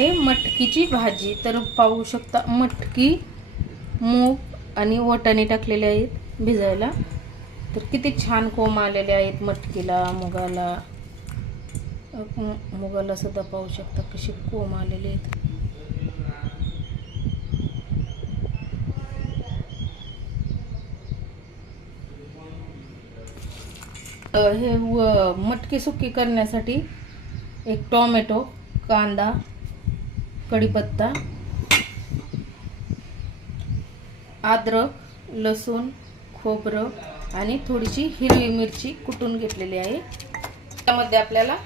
आहे मटकीची भाजी. तर पाहू शकता मटकी मूग आणि वटाणे टाकलेले आहेत भिजायला. तर किती छान कोंब आलेले आहेत मटकीला मुगाला. मुगाला सुद्धा पाहू शकता कसे कोंब आलेले आहेत. हे व- मटकी सुकी करण्यासाठी एक टॉमॅटो कांदा कढीपत्ता अद्रक लसूण खोबरं आणि थोडीशी हिरवी मिरची कुटून घेतलेली आहे. त्यामध्ये आपल्याला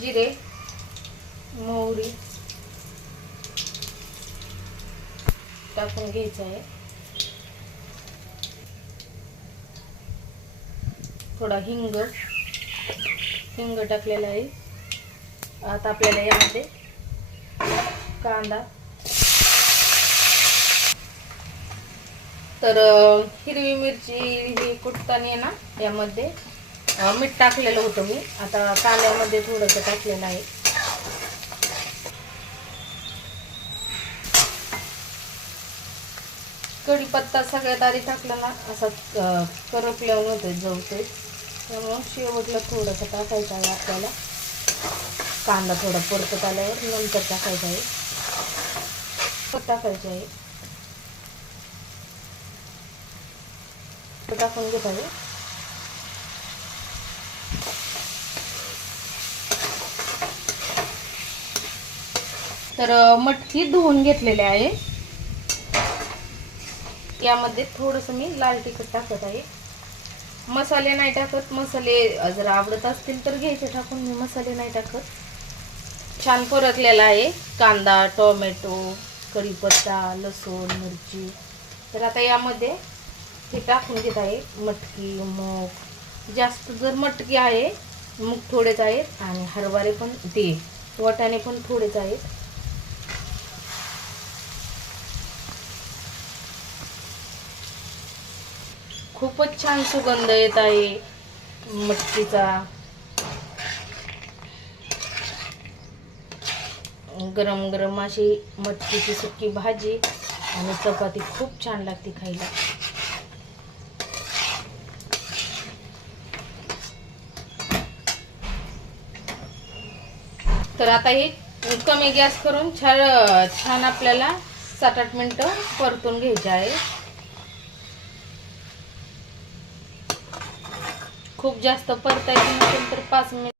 जिरे मोहरी टाकून घ्यायचं आहे. थोडा हिंग हिंग टाकलेला आहे. आता आपल्याला यामध्ये कांदा. तर हिरवी मिरची ही कुटताना आहे ना यामध्ये. मीठ टाकलेलं होतं मी. आता कांद्यामध्ये थोडंसं टाकलेलं आहे. कढीपत्ता सगळ्यात आधी टाकला ना असा अ, करपल्यावर होते जवते त्यामुळं शेवटला थोडंसं टाकायचं आहे आपल्याला. कांदा थोडा परतत आल्यावर नंतर टाकायचा आहे. टाकायचे आहे. टाकून घेत आहे. तर मटकी धुवून घेतलेली आहे. यामध्ये थोडंसं मी लाल तिखट टाकत आहे. मसाले नाही टाकत. मसाले जर आवडत असतील तर घ्यायचे. टाकून मी मसाले नाही टाकत. छान परतलेला आहे. कांदा टोमॅटो कढीपत्ता लसूण मिरची. तर आता यामध्ये हे टाकून घेत आहे. मटकी मूग. जास्त जर मटकी आहे मूग थोडेच आहेत आणि हरभरे पण दे वाटाणे पण थोडेच आहेत. खूपच छान सुगंध येत आहे मटकीचा. गरम गरम अशी मटकीची सुकी भाजी आणि चपाती खूप छान लागते खायला. तर आता हे कमी गॅस करून छान छान आपल्याला सात आठ मिनटं परतून घ्यायचे आहे. खूप जास्त परतायची नसेल तर पाच मिनिट